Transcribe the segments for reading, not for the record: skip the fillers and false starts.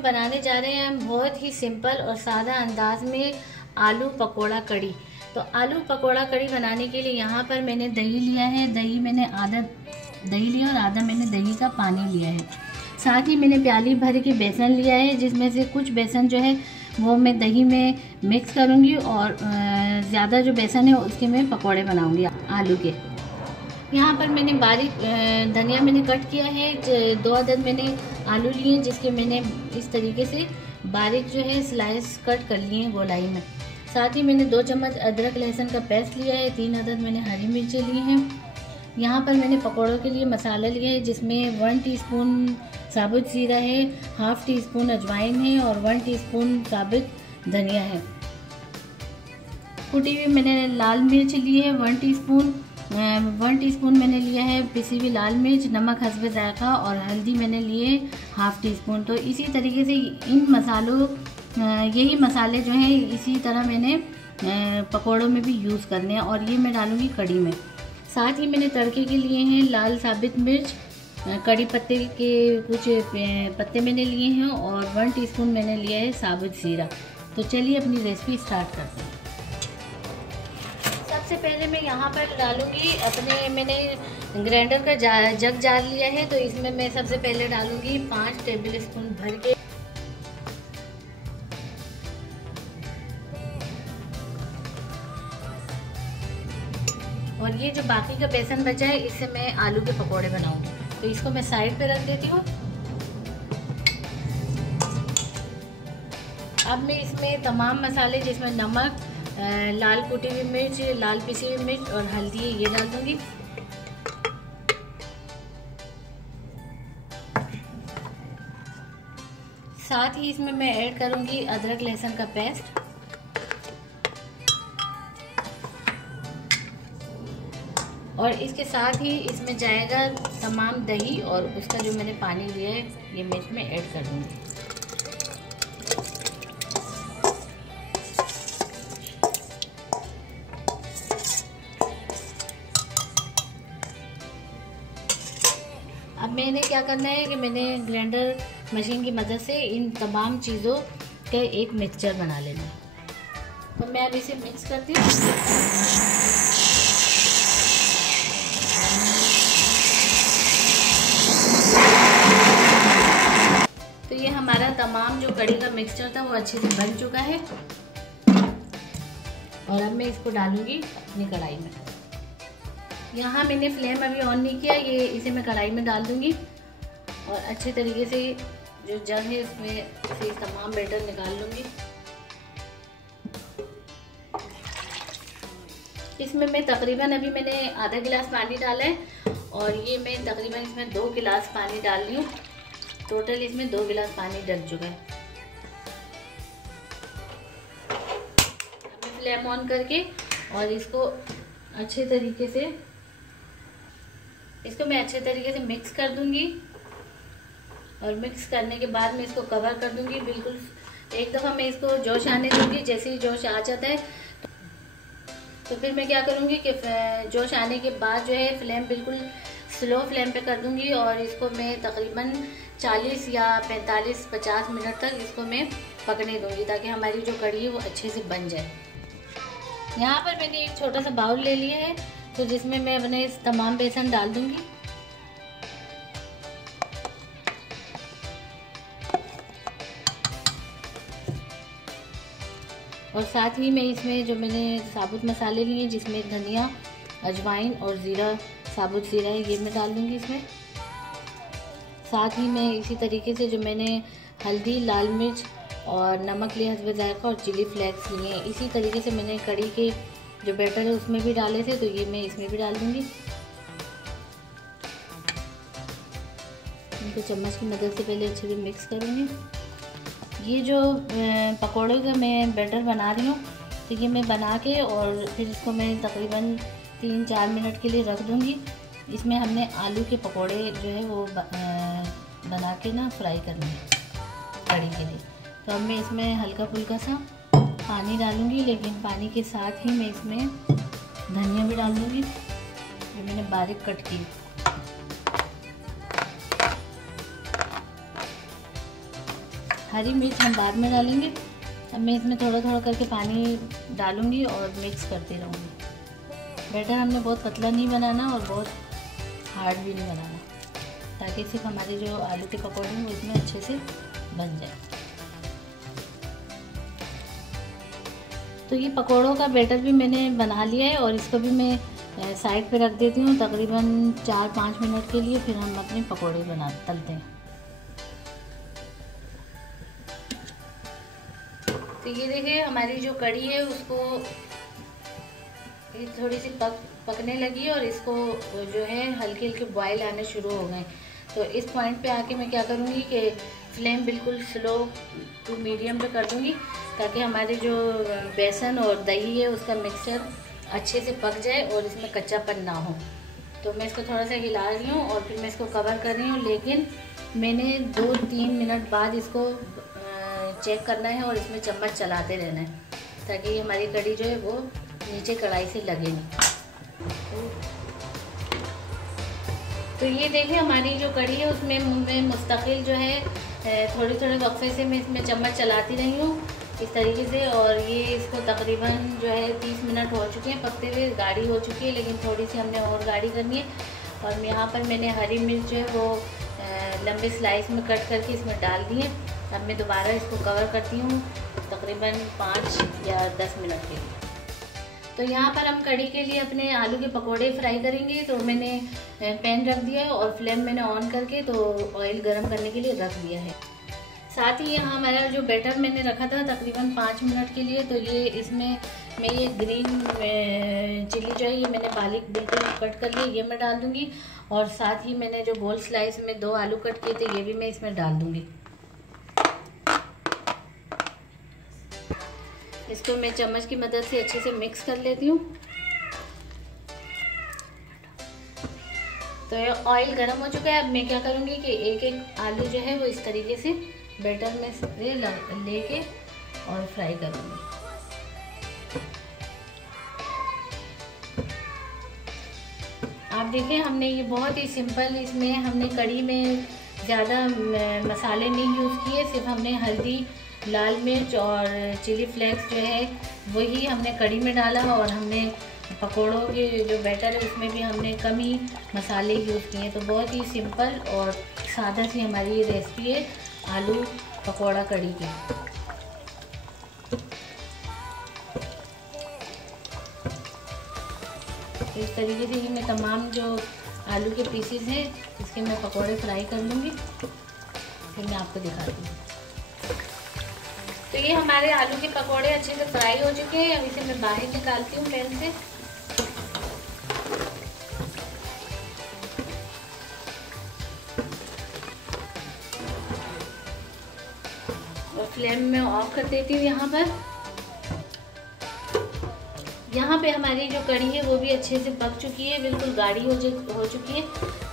में बनाने जा रहे हैं हम बहुत ही सिंपल और सादा अंदाज में आलू पकोड़ा कड़ी। तो आलू पकोड़ा कड़ी बनाने के लिए यहाँ पर मैंने दही लिया है। दही मैंने आधा दही लिया और आधा मैंने दही का पानी लिया है। साथ ही मैंने प्याली भर के बेसन लिया है, जिसमें से कुछ बेसन जो है वो मैं दही में मिक्स करूँगी और ज़्यादा जो बेसन है उसके मैं पकोड़े बनाऊँगी आलू के। यहाँ पर मैंने बारीक धनिया मैंने कट किया है। 2 अदद मैंने आलू लिए जिसके मैंने इस तरीके से बारीक जो है स्लाइस कट कर लिए हैं गोलाई में। साथ ही मैंने 2 चम्मच अदरक लहसुन का पेस्ट लिया है। 3 अदद मैंने हरी मिर्चें ली हैं। यहाँ पर मैंने पकौड़ों के लिए मसाला लिया है, जिसमें 1 टीस्पून साबुत जीरा है, ½ टीस्पून अजवाइन है और 1 टीस्पून साबुत धनिया है। कुटी हुई मैंने लाल मिर्च ली है 1 टीस्पून मैंने लिया है पिसी हुई लाल मिर्च, नमक हस्बे जायका और हल्दी मैंने लिए ½ टीस्पून। तो इसी तरीके से इन मसालों यही मसाले जो हैं इसी तरह मैंने पकौड़ों में भी यूज़ करने हैं और ये मैं डालूँगी कड़ी में। साथ ही मैंने तड़के के लिए हैं लाल साबित मिर्च, कड़ी पत्ते के कुछ पत्ते मैंने लिए हैं और 1 टीस्पून मैंने लिया है साबुत जीरा। तो चलिए अपनी रेसिपी स्टार्ट करते हैं। सबसे पहले मैं यहाँ पर डालूँगी मैंने ग्राइंडर का जग जार लिया है, तो इसमें मैं सबसे पहले डालूँगी 5 टेबल स्पून भर के और ये जो बाकी का बेसन बचा है इससे मैं आलू के पकोड़े बनाऊंगी। तो इसको मैं साइड पे रख देती हूँ। अब मैं इसमें तमाम मसाले जिसमें नमक, लाल कुटी हुई मिर्च, लाल पिसी हुई मिर्च और हल्दी ये डाल दूंगी। साथ ही इसमें मैं ऐड करूंगी अदरक लहसुन का पेस्ट और इसके साथ ही इसमें जाएगा तमाम दही और उसका जो मैंने पानी लिया है ये मैं इसमें ऐड कर दूँगी। अब मैंने क्या करना है कि मैंने ग्राइंडर मशीन की मदद से इन तमाम चीज़ों का एक मिक्सचर बना लेना है। तो मैं अब इसे मिक्स करती हूँ। तो ये हमारा तमाम जो कड़ी का मिक्सचर था वो अच्छे से बन चुका है और अब मैं इसको डालूंगी अपनी कढ़ाई में। यहाँ मैंने फ्लेम अभी ऑन नहीं किया, ये इसे मैं कढ़ाई में डाल दूंगी और अच्छे तरीके से जो जग है इसमें से तमाम बैटर निकाल लूँगी। इसमें मैं तकरीबन अभी मैंने आधा गिलास पानी डाला है और ये मैं तकरीबन इसमें 2 गिलास पानी डाल रही हूँ। टोटल इसमें 2 गिलास पानी डल चुका है। अब फ्लेम ऑन करके और इसको अच्छे तरीके से मिक्स कर दूंगी और मिक्स करने के बाद मैं इसको कवर कर दूंगी। बिल्कुल एक दफ़ा मैं इसको जोश आने दूंगी। जैसे ही जोश आ जाता है तो फिर मैं क्या करूंगी कि जोश आने के बाद जो है फ्लेम बिल्कुल स्लो फ्लेम पे कर दूंगी और इसको मैं तकरीबन 40 या 45-50 मिनट तक इसको मैं पकने दूंगी ताकि हमारी जो कड़ी है वो अच्छे से बन जाए। यहाँ पर मैंने एक छोटा सा बाउल ले लिया है, तो जिसमें मैं अपने तमाम बेसन डाल दूंगी। और साथ ही मैं इसमें जो मैंने साबुत मसाले लिए जिसमें धनिया, अजवाइन और ज़ीरा, साबुत ज़ीरा है ये मैं डाल दूंगी इसमें। साथ ही मैं इसी तरीके से जो मैंने हल्दी, लाल मिर्च और नमक लिया हस्बे जायका और चिली फ्लेक्स लिए हैं, इसी तरीके से मैंने कड़ी के जो बैटर है उसमें भी डाले थे, तो ये मैं इसमें भी डाल दूंगी। इनको चम्मच की मदद से पहले अच्छे से मिक्स करूँगी। ये जो पकौड़े का मैं बैटर बना रही हूँ, तो ये मैं बना के और फिर इसको मैं तकरीबन 3-4 मिनट के लिए रख दूँगी। इसमें हमने आलू के पकौड़े जो है वो बना के ना फ्राई करने हैं कड़ी के लिए। तो अब मैं इसमें हल्का फुल्का सा पानी डालूँगी, लेकिन पानी के साथ ही मैं इसमें धनिया भी डाल दूँगी जो मैंने बारीक कट की। हरी मिर्च हम बाद में डालेंगे। अब मैं इसमें थोड़ा थोड़ा करके पानी डालूँगी और मिक्स करती रहूँगी। बैटर हमने बहुत पतला नहीं बनाना और बहुत हार्ड भी नहीं बनाना, ताकि सिर्फ हमारे जो आलू के पकौड़े हैं वो इसमें अच्छे से बन जाए। तो ये पकौड़ों का बैटर भी मैंने बना लिया है और इसको भी मैं साइड पे रख देती हूँ तकरीबन 4-5 मिनट के लिए। फिर हम अपने पकौड़े तलते हैं। तो ये देखिए हमारी जो कढ़ी है उसको ये थोड़ी सी पकने लगी और इसको जो है हल्के हल्के बॉयल आने शुरू हो गए। तो इस पॉइंट पे आके मैं क्या करूँगी कि फ्लेम बिल्कुल स्लो टू मीडियम पे कर दूँगी, ताकि हमारे जो बेसन और दही है उसका मिक्सचर अच्छे से पक जाए और इसमें कच्चापन ना हो। तो मैं इसको थोड़ा सा हिला रही हूँ और फिर मैं इसको कवर कर रही हूँ, लेकिन मैंने 2-3 मिनट बाद इसको चेक करना है और इसमें चम्मच चलाते रहना है, ताकि हमारी कढ़ी जो है वो नीचे कढ़ाई से लगे नहीं। तो ये देखिए हमारी जो कढ़ी है उसमें मैं मुस्तकिल जो है थोड़े थोड़े वक्फे से मैं इसमें चम्मच चलाती रही हूँ इस तरीके से। और ये इसको तकरीबन जो है 30 मिनट हो चुके हैं पकते हुए, गाढ़ी हो चुकी है, लेकिन थोड़ी सी हमने और गाढ़ी करनी है। और यहाँ पर मैंने हरी मिर्च जो है वो लंबे स्लाइस में कट करके इसमें डाल दी है। अब मैं दोबारा इसको कवर करती हूँ तकरीबन 5 या 10 मिनट के लिए। तो यहाँ पर हम कढ़ी के लिए अपने आलू के पकोड़े फ्राई करेंगे। तो मैंने पैन रख दिया है और फ्लेम मैंने ऑन करके तो ऑयल गरम करने के लिए रख दिया है। साथ ही यहाँ हमारा जो बैटर मैंने रखा था तकरीबन 5 मिनट के लिए, तो ये इसमें मैं ये ग्रीन चिली जो है ये मैंने बारीक बिल्कुल कट कर लिया, ये मैं डाल दूँगी। और साथ ही मैंने जो गोल स्लाइस में 2 आलू कट किए थे ये भी मैं इसमें डाल दूँगी। इसको मैं चम्मच की मदद से अच्छे से मिक्स कर लेती हूँ। तो ये ऑयल गर्म हो चुका है। अब मैं क्या करूँगी कि एक एक आलू जो है वो इस तरीके से बैटर में से लेके और फ्राई करूँगी। आप देखिए हमने ये बहुत ही सिंपल, इसमें हमने कढ़ी में ज़्यादा मसाले नहीं यूज़ किए, सिर्फ हमने हल्दी, लाल मिर्च और चिली फ्लेक्स जो है वही हमने कढ़ी में डाला। और हमने पकोड़ों के जो बैटर है उसमें भी हमने कम ही मसाले यूज़ किए। तो बहुत ही सिंपल और सादा सी हमारी ये रेसिपी है आलू पकोड़ा कढ़ी की। तो इस तरीके से ही मैं तमाम जो आलू के पीसेस हैं इसके मैं पकोड़े फ्राई कर लूँगी, फिर मैं आपको दिखाती हूँ। तो ये हमारे आलू के पकोड़े अच्छे से फ्राई हो चुके हैं। अब इसे मैं बाहर निकालती हूँ पैन से। और फ्लेम में ऑफ कर देती हूँ। यहाँ पे हमारी जो कढ़ी है वो भी अच्छे से पक चुकी है, बिल्कुल गाढ़ी हो चुकी है।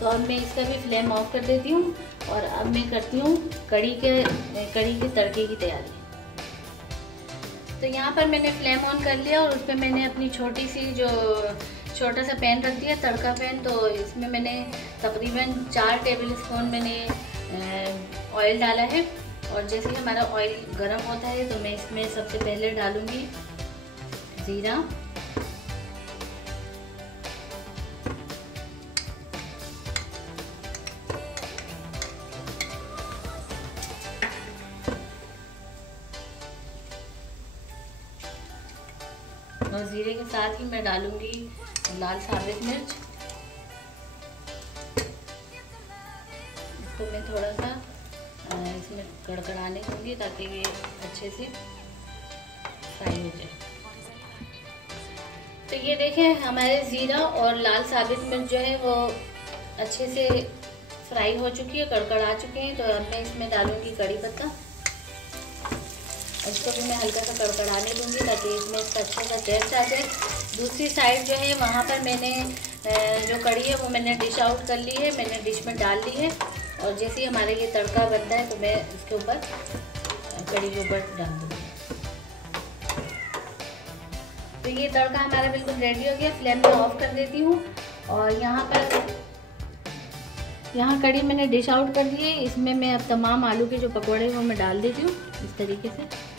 तो अब मैं इसका भी फ्लेम ऑफ कर देती हूँ और अब मैं करती हूँ कढ़ी के तड़के की तैयारी। तो यहाँ पर मैंने फ्लेम ऑन कर लिया और उस पर मैंने अपनी छोटा सा पैन रख दिया, तड़का पैन। तो इसमें मैंने तकरीबन 4 टेबल स्पून मैंने ऑयल डाला है। और जैसे ही हमारा ऑयल गर्म होता है तो मैं इसमें सबसे पहले डालूँगी ज़ीरा, और ज़ीरे के साथ ही मैं डालूंगी लाल साबित मिर्च। इसको मैं थोड़ा सा इसमें कड़कड़ाने दूंगी ताकि ये अच्छे से फ्राई हो जाए। तो ये देखें हमारे ज़ीरा और लाल साबित मिर्च जो है वो अच्छे से फ्राई हो चुकी है, कड़कड़ा चुके हैं। तो अब मैं इसमें डालूंगी कड़ी पत्ता। इसको भी मैं हल्का सा कड़कड़ाने दूंगी ताकि इसमें इसका अच्छा सा टेस्ट आ जाए। दूसरी साइड जो है वहाँ पर मैंने जो कड़ी है वो मैंने डिश आउट कर ली है, मैंने डिश में डाल ली है। और जैसे ही हमारा ये तड़का बनता है तो मैं इसके ऊपर कड़ी के ऊपर डाल दूँगी। तो ये तड़का हमारा बिल्कुल रेडी हो गया। फ्लेम में ऑफ कर देती हूँ। और यहाँ पर यहाँ कड़ी मैंने डिश आउट कर दी है। इसमें मैं अब तमाम आलू के जो पकोड़े हैं वो मैं डाल देती हूँ इस तरीके से।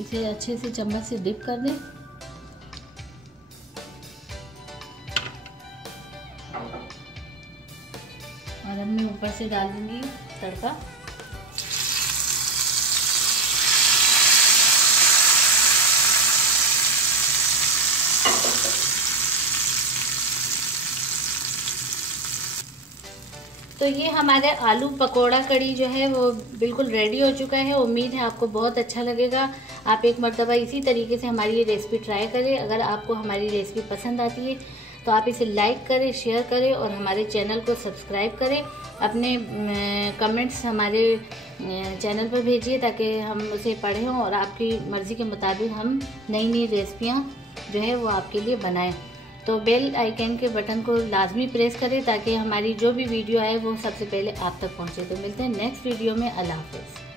इसे अच्छे से चम्मच से डिप कर दें। और अब मैं ऊपर से डाल दूंगी तड़का। तो ये हमारे आलू पकोड़ा कड़ी जो है वो बिल्कुल रेडी हो चुका है। उम्मीद है आपको बहुत अच्छा लगेगा। आप एक मर्तबा इसी तरीके से हमारी ये रेसिपी ट्राई करें। अगर आपको हमारी रेसिपी पसंद आती है तो आप इसे लाइक करें, शेयर करें और हमारे चैनल को सब्सक्राइब करें। अपने कमेंट्स हमारे चैनल पर भेजिए ताकि हम उसे पढ़ें और आपकी मर्ज़ी के मुताबिक हम नई नई रेसिपियाँ जो है वो आपके लिए बनाएं। तो बेल आइकन के बटन को लाजमी प्रेस करें ताकि हमारी जो भी वीडियो आए वो सबसे पहले आप तक पहुंचे। तो मिलते हैं नेक्स्ट वीडियो में। अल्लाह हाफ़िज़।